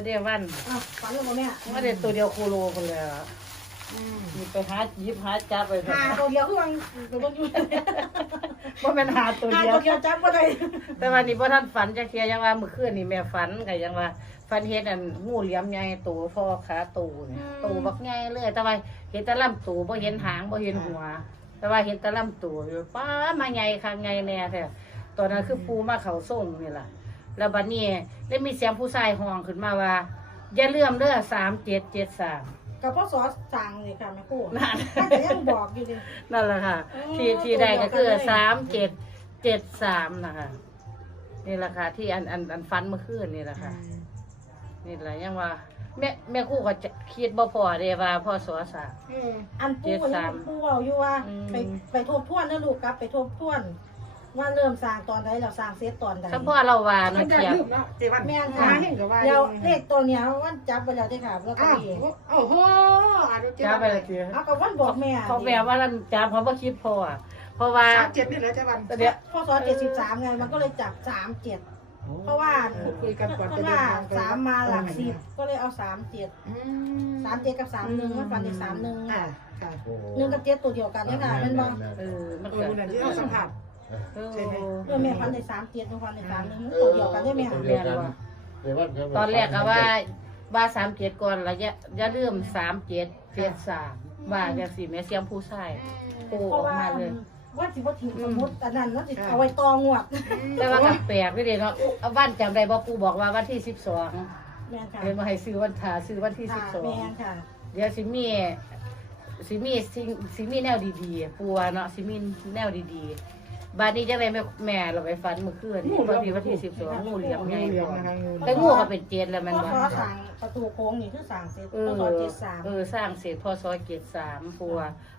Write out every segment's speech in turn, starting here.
กันเลยแม่ฟันแล้วเด้วันอ้าวฝันแล้วบ่แม่ว่าได้ตัวเดียวโคโลคนเลยอะอืมมีไปหาหยิบหาจับไปหาตัวเดียวคือมันตัวบ่อยู่ว่าเป็นหาตัวหาเดียว ตัวเดียวจับบ่ได้แต่วันนี้พ่ท่านฝันจะเคลียร์ยังว่าเมื่อคืนนี่แม่ฝันก็ยังว่าฝันเห็นอันงูเหลี่ยมใหญ่ตัวท่อขาตูเนี่ยตูบักใหญ่เลยแต่ว่าเห็นแต่ลำตูบ่เห็นหางบ่เห็นหัว แต่ว่าเห็นแต่ลำตูอยู่ป้ามาใหญ่ข้างใหญ่แน่แท้ตอนนั้นคือปูมาเขาส่งนี่ล่ะ แล้วบัดนี้ได้มีเสียงผู้ชายห้องขึ้นมาว่า อย่าเลื่อมเด้อสามเจ็ดเจ็ดสาม กับพ่อสอสั่งนี่ค่ะแม่ครูนั่นท่านก็ยังบอกอยู่ดินั่นแหละค่ะ อ๋อที่ที่ได้ก็คือตัวเดียวกันเลย สามเจ็ดเจ็ดสามนะคะนี่แหละค่ะที่อันอันอันฟันเมื่อคืนนี่แหละค่ะ นี่แหละยังว่า แม่แม่ครู่ก็จะคิดบ่พอเด้ว่าพ่อสอสามอืมอันปูก็ยังปูเว้าอยู่ว่า อืม ไปไปทบทวนนะลูกกลับ ไปทบทวน ว่าเริ่มสร้างตอนใดแล้วสร้างเสร็จตอนใดถ้าพ่อเราว่ามัเนาะนจะเทียบลืมเนาะเจวันแม่นหาค่ะ เห็นกับว่าเดี๋ยวเลขตัวเนี้ยวันจับไปแล้วได้อค่ะแล้วก็อ้าวเองโอ้โหอะเดี๋ยวเจจ้าวันไปละเทียเอากับวันบอกแม่เขาแปลว่าเราจำเขาบ่คิดพออะเพราะว่า สามเจ็ดนี่เหรอเจวันแต่เดี๋ยวพ่อสอนเจ็ดสิบสามไงมันก็เลยจับสามเจ็ดเพราะว่าคุยกันก่อนเพจะราะเดินว่าทางไปสามมาหลักสิบก็เลยเอาสามเจ็ดอืมสามเจ็ดกับสามหนึ่งมันฟันในสามหนึ่งอ่าค่ะ หนึ่งกับเจ็ดตัวเดียวกันเนี่ยค่ะเป็นบอเออมันเอก็อวันนั้นที่เราสัมผัสเออ ใช่ไหมเออแม่ฟันในสามเจ็ดหนูฟันในสามหนึ่งมันตัวเดียวกันได้ไหมคะแม่นว่าตอนแรกก็ว่าว่าสามเจ็ดก่อนแล้วอย่าอย่าลืมสามเจ็ดเจ็ดสามว่าจังสิแม่เสียงผู้ชายโอ้เพอราะอกว่ามาเลย ว่าสิบ่ถิ่สมมติอันนั้นว่าสิเอาไว้ตองวดแต่ว่ากับแปลกไม่ได้เนาะเอาวันจำได้บ่ปู่บอกว่าวันที่สิบสองแม่นค่ะเดี๋ยวมาให้ซื้อวันทาซื้อวันที่สิบค่ะสองแม่นค่ะเดี๋ยวสิมีสิมีสิ่งสิมีแนวดีๆปู่ว่าเนาะสิมีแนวดีๆ บาดนี้จังไดแม่แม่เราไปฝันเมื่อคืนวันที่วันที่สิบสองงูเหลี่ยมงูใหญ่เหลี่ยมก่อนนะคะงูแต่งูก็เป็นเจ็ดแล้วแมันพ่อบ่สอสั่งประตูโค้งนี่คือสั่งเสร็จเอพ่ออสอเจ็ดสามเออสร้างเสร็จพอซอยเกียรติสามปัว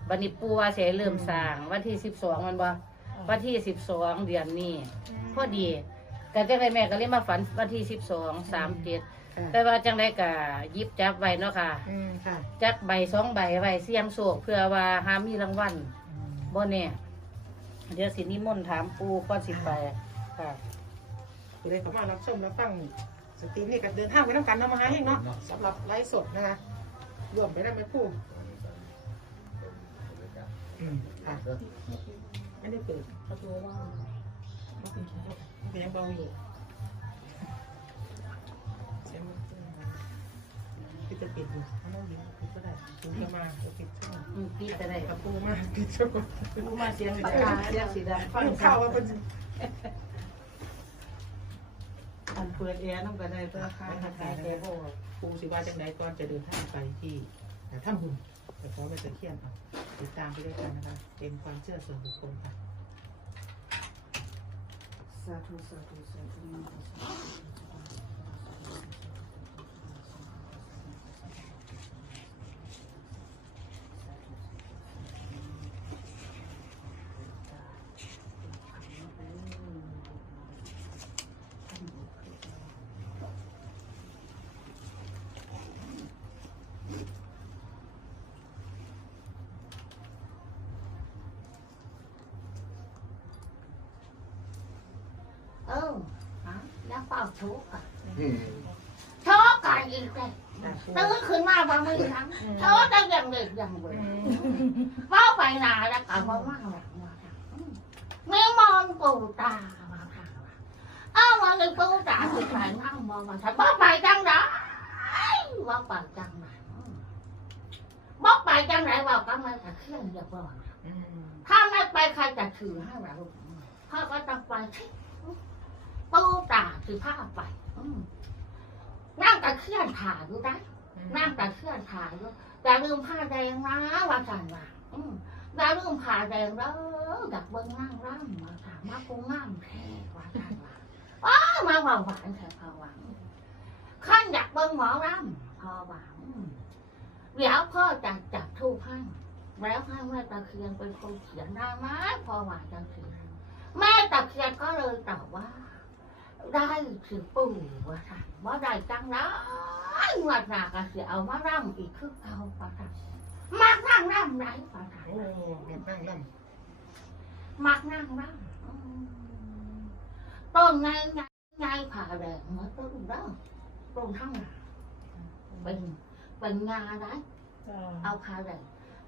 บันนี้ปัวเสียเริ่มสร้างวันที่สิบสองมันบ่วันที่สิบสองเดือนนี้พอดีก็จังไรแม่ก็เลยมาฝันวันที่สิบสองสามเจ็ดแต่ว่าจังไรก็หยิบจับไว้เนาะค่ะ อืมค่ะ จักใบสองใบไว้เสี่ยงโชคเพื่อว่าหามีรางวัลบ่แน่ เดี๋ยวสินิมนต์ถามปูก่อนสิไปค่ะจะได้เข้ามารับชมรับฟังสตรีมนี่ก็เดินทางไปน้ำกันเนาะมาหาเฮงเนาะสำหรับไลฟ์สดนะคะรวมไปได้ไหมคู่อืมค่ะไม่ได้เปิดประตูว่างเสียงเบาอยู่ จะปิดอยู่ถ้าเราอยู่ปิดก็ได้ปูจะมาจะปิดช่องอืมพี่จะได้กับปูมาปิดช่องปูมาเสียงสีดำเสียงสีดำฟังเข้าว่าเป็นอันเปิดแอร์น้ำกันได้เพื่อค่าค่าแก้โบปูสิว่าจังไดก่อนจะเดินทางไปที่ถ้ำบุญแต่ขอไปตะเคียนเอาติดตามไปด้วยกันนะคะเป็นความเชื่อส่วนบุคคลค่ะสาธุสาธุสาธุ เออฮะแล้วเป่าทุกข์อะทุกข์กันอีกเลยตื่นขึ้นมาบางทีครั้งทุกข์ได้ยังเด็กยังเว้ยเฝ้าไปนานแล้วก็มาว่าหลังมาไม่มองปูตามาค่ะเอ้ามาเลยปูตาสุดท้ายนั่งมองมาฉันบอกไปจังไรบอกไปจังไรบอกไปจังไรบอกก็ไม่จะเคลื่อนเรียบร้อยถ้าไม่ไปใครจะถือให้เราพ่อก็ต้องไปที่ ปูตาคือผ้าไปอืมนั่งตะเคียนถ่ายอยู่ได้นั่งตะเคียนถ่ายอยู่อย่าลืมผ้าแดงนะว่าสันว่าอืมอย่าลืมผ้าแดงเด้ออยากเบิ่งนั่งร่ำมาถามมากูงามแท้ว่าสันว่าอ้าวมาหวานหวานแท้พอหวังขั้นอยากเบิ่งหมอร่ำพอหวังเดี๋ยวพ่อจะจับทูปให้แล้วให้แม่ตะเคียนเป็นคนเขียนได้ไหมพอหวานจังเขียนแม่ตะเคียนก็เลยตอบว่า ได้ถือปู่ว่าค่ะว่าได้จังนะงวดหน้าก็สิเอามาร่ำอีกคือเอาว่าค่ะมักนั่งร่ำไรว่าค่ะโอ้แบบนั่งนั่งมักนั่งร่ำอืมต้นไงไงง่ายผ่าแดงเหมือนต้นเด้อตรงทั้งหนาเป็นเป็นงาได้จ้าเอาผ่าแดง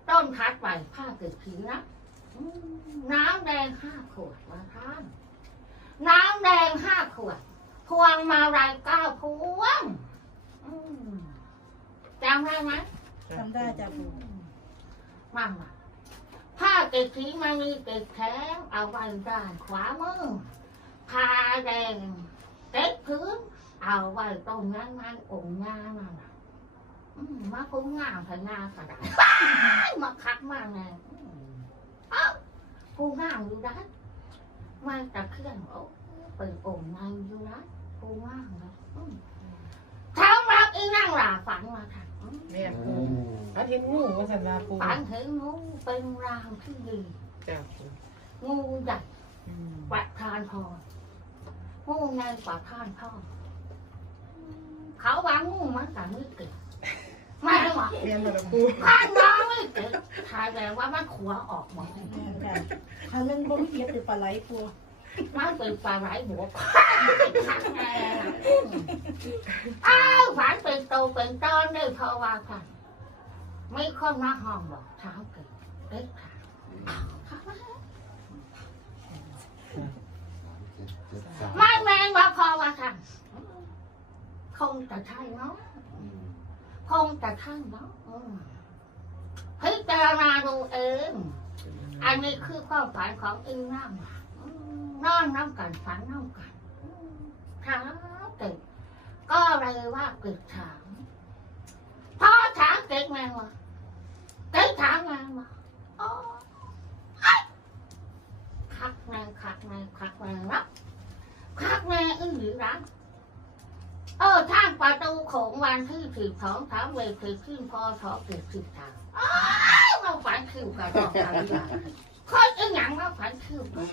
ต้นทัดไปผ้าเกิดผีนะอืมน้ำแดงห้าขวดมาท่าน น้ำแดงห้าขวด พวงมาลัยเก้าพวงอืมจำได้ไหมจำได้จ้าปูมั่งว่ะผ้าเกล็ดสีมันมีเกล็ดแข็งเอาไว้ด้านขวามือผ้าแดงเกล็ดพื้น เอาไว้ตรงนั้นมันองค์งานนั่นน่ะอืมมาคุ้งงามถึงงานกระดาษมาคักมากไงอืมเอ้าผู้งามอยู่ได้ มาตะเคลื่อนโอ้เป็นองค์งานอยู่ได้ผู้งามนะอืมทำรักอีนั่งหลาฝันมาค่ะอืมแม่ปูอาทิตย์งูว่าสันว่าปูฝันเห็นงูเป็นรางที่ดีจ้าปูงูใหญ่อืมกว่าทานพองูในกว่าทานพ่อเขาว่างูมันแต่ไม่เก่ง ไม่หรอกเรียนมาแล้วปูข้างน้องไม่เก่งทายแต่ว่ามันขัวออกหมดแม่นจ้าคันมันบ่มีเก็บเป็นปลาไหลปูมันเป็นปลาไหลบวกข้างในน่อ้าวฝันเป็นโตเป็นตอนได้เพราะว่าค่ะไม่คนมาห้องบอกเท้าเก่งเด็กค่ะค่ะไม่แมงว่าพอว่าค่ะคงจะใช่เนาะ คงจะใช่เนาะอืมพิจารณาดูเอง อันนี้คือความฝันของอีนั่งอืมนอนน้ำกันฝันน้ำกันถามเกิดก็เลยว่าเกิดถามพ่อถามเกิดไงวะเกิดถามไงวะคักแม่คักแม่คักแม่รับคักแม่อื้อหรือรัก ออทางประตูโขงวันที่สิบสองสามเวทีขึ้นพอทอเกิดสิบทางอ้าวเราฝันคิวกันต่อไปว่าคนอีหยังเราฝันคิวกัน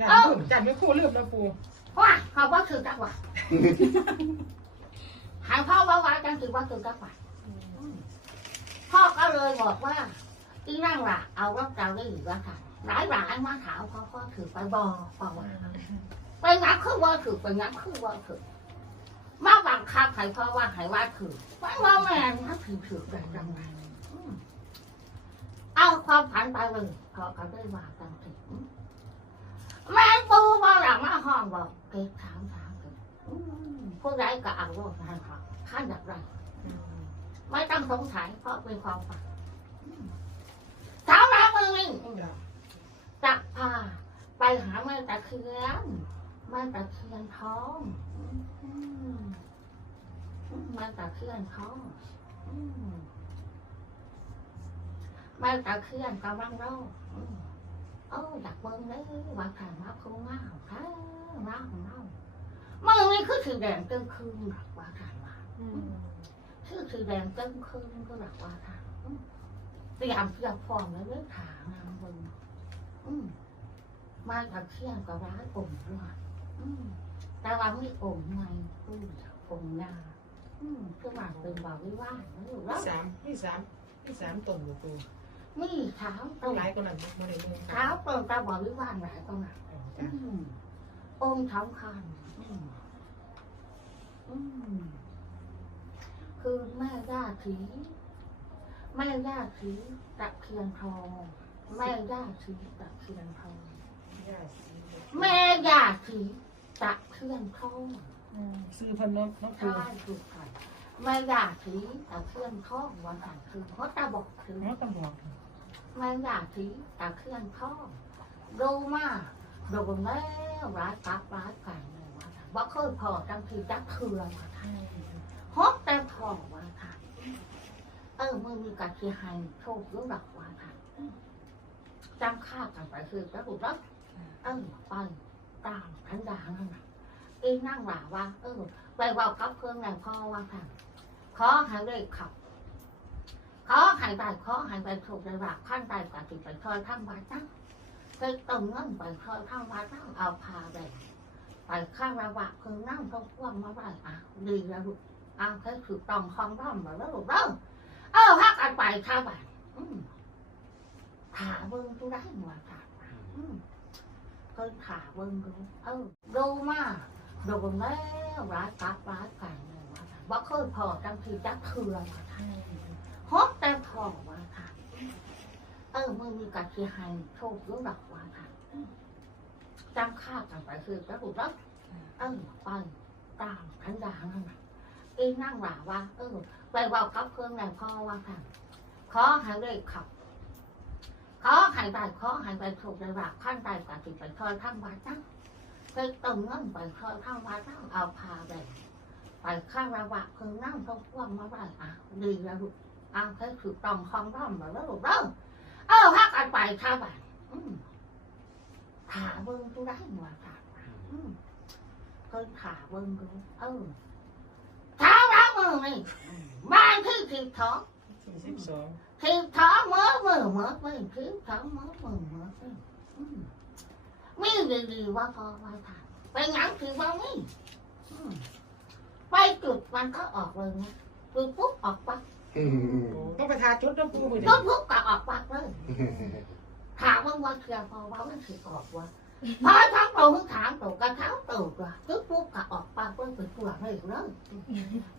ย่าปูจำไม่ปูลืมแล้วปูว่าเขาว่าคือจักวัดหายพ่อว่าว่าจังคือว่าคือจักวัดพ่อก็เลยบอกว่าอีนั่งล่ะเอารับเจ้าได้หรือว่าค่ะหลายหลายมาถามพ่อพ่อถือไปบอเปล่าว่า เป็นนักคือว่าถือเป็นนักคือว่าถือมาบังคับใครเพราะว่าใครว่าถือว่าว่าแม่นักถือถือได้ยังไงอืมเอาความผันไปเลยเขาก็ได้ว่ากันถึงแม่ปูมาหลังมาห้องบอกเก็บถามถามเก็บอืมผู้ใดก็เอาว่าท่านครับท่านอยากไรไม่ต้องสงสัยเพราะเป็นความฝันอืมสาวรามือนี่จ้าจักพาไปหาแม่ตะเคียน แม่ตะเคียนทองมแม่ตะเคียนทองมแม่ตะเคียนกำลังรออืมโอ้อยากเบิ่งเลยว่าขายมาคงงามค่ะงามงามมึงนี่คือสีแดงเต็มคืนหลักว่าขายมาคือสีแดงเต็มคืนก็หลักว่าขายอืมเตรียมเทียบฟองแล้วเลือกขางามเบิ่งมากับเที่ยงก็ร้านองค์ด้วย แต่ว่าไม่องค์ไงพูดองค์หน้าอืมคือว่าเป็นบ่าววิวาสนะลูกมีแล้วสามมีสามมีสามตรงอยู่ปูมีเท้าตรเอางหลายกว่านั้นมาเลยมือเท้าตรงตาบ่าววิวาสหลายตรงไหนอืจ้ามองค์สำคัญอืมอืมคือแม่ย่าถีแม่ย่าถีตะเคียนทองแม่ย่าถีตะเคียนทอง ย่าสีแม่ย่าถี ตะเคียนทองซื้อพันน้องน้องปูใช่ถูกค่ะไม่อยากถือแต่เคลื่อนท้องวันอ่านคือเพราะตาบอกถือน้องตำรวจไม่อยากถือแต่เคลื่อนท้องดูมากดูแล้วร้ายตับร้ายกันเลยว่าค่ะว่าเคยพอจังคือจักเคือว่าค่ะฮอกแต่พอว่าค่ะเออมึงมีการที่ให้โชครู้หลักว่าค่ะจำค่ากันไปคือจะถูกแล้วเออไป ตามทันดางนั่นน่ะเองนั่งหล่าว่า เออไปว่ากับเพื่อนแรงพ่อว่าค่ะขอให้ได้ขับขอให้ได้ขอให้ไปถูกได้รับขั้นใดกว่าที่ไปคอยทำวัดนั่งไปต้มเงินไปคอยทำวัดนั่งเอาพาไปไปข้างระวะเพิ่งนั่งต้อพ่วงมาได้อะดีแล้วลูกอะแค่ถือต้องคลองร่อมมาแล้วลูกเด้อเออพักกันไปข้าไปอืมถาเบิ่งทุได้หน่วยค่ะ อืมก็พิ่าเบิ่งดูเออดูมากดูเบิ่งแล้วร้ายตักร้ายกันเลยว่าค่ะบ่เคยพอจังทีจักเทือว่าค่ะฮดแต่พอว่าค่ะ เออมึงมีกัดที่ให้โชครู้ดอกว่าค่ะจำค่ากันไปคือแล้วถูกแล้วเออไปตามขันดานั่นน่ะอีนั่งหลาว่า เออไปว่ากับเพื่อนนายพ่อว่าค่ะขอให้ได้ขับ ขอให้ได้ขอให้ไปถูกในรักขั้นใดกว่าติไปคอยทั้งวัดนั่งไปตึงเงินไปคอยทั้งวัดนั่งเอาพาไปไปข้างระวะเพิ่งนั่งต้องพ่วงมาได้อะดีแล้วลูกอะแค่ถูกต้องคองร่ำแล้วลูกเด้อเออพักกันไปชาวบ้านอืมถาเบิ้งดูได้หน่วยค่ะอืมเพิ่งถาเบิ้งดูเออเท้าร้างมือนี่บ้านที่สิบท้อง สี่สิบสอง thì thỏ mớ mờ mớ mớ thiếu thỏ mớ mờ mớ mấy gì gì qua phò qua thằng ไปหยังถือว่านี่อืมไปจุดมันก็ออกเลยนะจุดปุ๊บออกปั๊บต้องไปทาชุดน้ำปูมือเดีจุยวดปุ๊บก็ออกปั๊บเลยถามว่าว่าเคลียร์พอว่ามันถือออกว่า พอทั้งตัวทั้งถามตัวกันเท้าตัวว่าจุดปุ๊บก็ออกปั๊บเลยเป็นตัวเลยเลย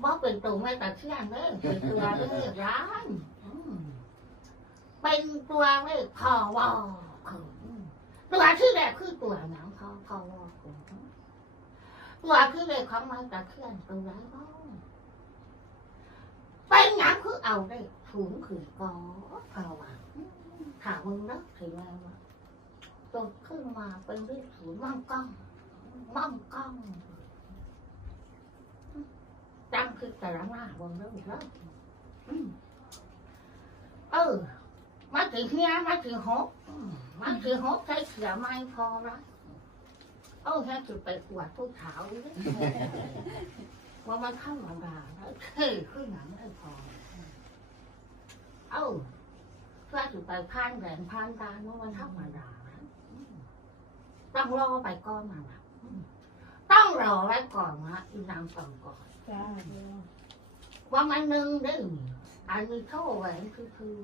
บ่เป็นตัวไม่ตัดเชี่ยนเลยเป็นตัวเลยร้านเป็นตัวเลขพอวอตัวที่แรกคือตัวหนังพอพอวอตัวที่เลขของมันตะเคียนตัวไรบ้างเป็นหนังคือเอาได้ถุงคือกอพอวะถามมึงนะถึงไงวะ ตัวขึ้นมาเป็นเลขศูนย์มั่งก้งมั่งก้องจำคือแต่ละหน้าบนเรื่องแล้วเออมาถึงเฮียมาถึงหกมาถึงหกใช้เสือไม่พอละโอ้แค่จุดไปกวดผู้ขาวเลยว่ามันเข้ามาด่าแล้วเท่ขึ้นหนังได้พอเอ้าเพื่อจุดไปพานแหวนพานตาว่ามันเข้ามาด่า ต้องรอไปก่อนมันนะอืมต้องรอไว้ก่อนนะอีนางก่อนก่อนจ้าว่ามันหนึ่งได้อันนี้เท่าแหวนคือคือ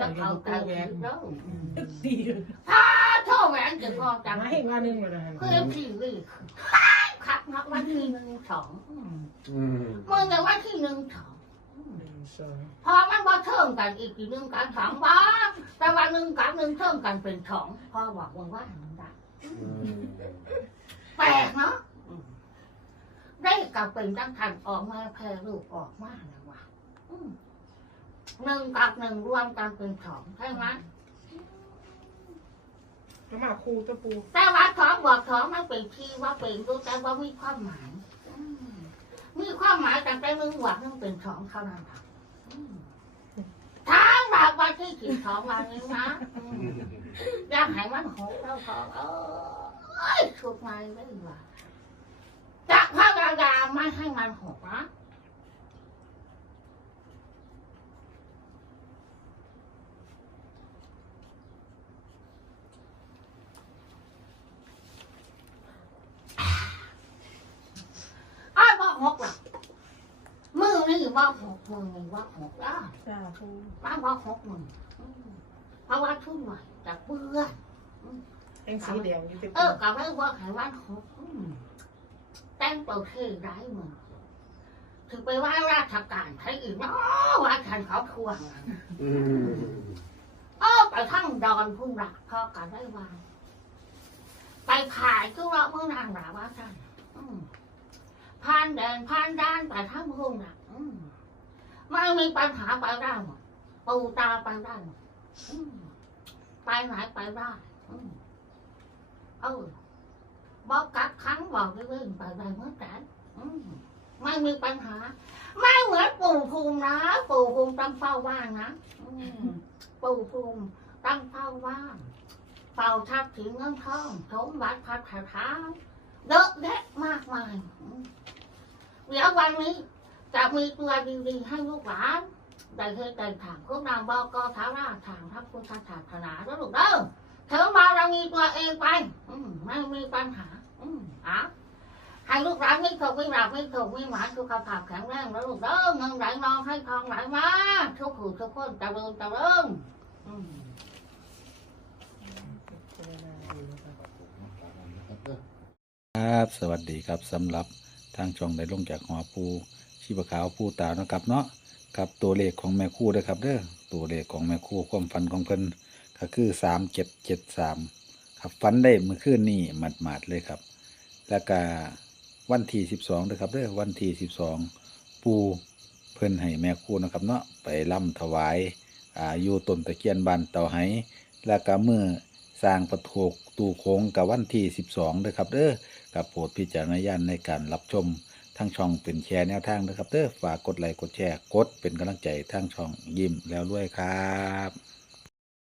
จะเข้าใจผิดแล้วสี่ถ้าเท่าแหวนจะพอจังมาให้งานหนึ่งเลยนะเพื่อทีวีขับนักวันที่หนึ่งสองมึงในวันที่หนึ่งสองหนึ่งสอง พอมันมาเทิมกันอีกทีหนึ่งกันสองบ้านแต่วันหนึ่งกับหนึ่งเทิมกันเป็นสองพอบอกมึงว่ามันได้แปลกเนาะได้กับเป็นตั้งทันออกมาแพร่ลูกออกมาแล้วว่ะอืมหนึ่งกับหนึ่งรวมกันเป็นสองใช่ไหมก็มาคูตะปูแต่ว่าท้องบอกท้องมันเป็นที่ว่าเป็นรู้แต่ว่ามีความหมายอืมมีความหมายแต่แต่มึงหวังมันเป็นท้องเท่านั้นค่ะอืม ทางแบบว่าที่ถิดท้องวันนี้นะอืมอยากให้มันหกแล้วพอเอ้ยสุดไม่ได้ว่าจะพระราดาไม่ให้มันหกนะอ้าวบอกหกหรอก มือนี่บอกหมือนี่บอกหกอะจ้าปูบ้านบอกหมืออืมเพราะว่าทุ่มหน่อยจะเบื่อแองสีแดงอยู่ที่เออกับไม่ว่าให้วันหกแต่งตัวเท่ร้ายมือถึงไปว่าราชการใช้อีกเนาะว่าฉันเขาทวงเออไปทั้งดอนพุ่งรักพอกันได้วางไปขายก็ว่าเมื่อนานหนาว่าท่านผ่านแดนผ่านด้านไปทั้งพุ่งรักอืม ไม่มีปัญหาไปได้หมดปูตาไปได้หมดไปไหนไปได้เออบอกกักขังบอกเรื่องไปไปเมื่อไหร่ไม่มีปัญหา ไม่เหมือนปู่ภูมินะ ปู่ภูมิตั้งเฝ้าว่างนะปู่ภูมิตั้งเฝ้าว่างเฝ้าทับถึงเงินทองสมบัติพัฒนาเยอะแยะมากมายเดี๋ยววันนี้ จะมีตัวดีๆให้ลูกหลานได้เคยได้ถามคุณนางบอกก็ท้าราถามพระพุทธศาสนาแล้วลูกเด้อถึงมาเรามีตัวเองไปอืมไม่มีปัญหาอืมอะให้ลูกหลานไม่ถูกไม่หลับไม่ถูกไม่หมายสุขภาพแข็งแรงแล้วลูกเด้อเงินไหลนองให้ทองไหลมาทุกผู้ทุกคนจริญเริญอืมเจรนาดูนะครับครับสวัสดีครับสำหรับทางช่องได้ลงจากหอปู ชีพขาวปูตานะครับเนาะกับตัวเลขของแม่คู่ด้วยครับเด้อตัวเลขของแม่คู่ความฝันของเพิ่นก็คือสามเจ็ดเจ็ดสามครับฝันได้เมื่อคืนนี้หมาดๆเลยครับ แล้วก็วันที่สิบสองด้วยครับเด้อวันที่สิบสองปูเพิ่นให้แม่คู่นะครับเนาะไปล่ำถวายอ่าอยู่ต้นตะเคียนบานเต่าไหแล้วก็เมื่อสร้างประตูตูโค้งกับวันที่สิบสองด้วยครับเด้อกับโปรดพิจารณญาณในการรับชม ทางช่องเป็นแชร์แนวทางนะครับเด้อฝากกดไลค์กดแชร์กดเป็นกำลังใจทางช่องยิ้มแล้วด้วยครับ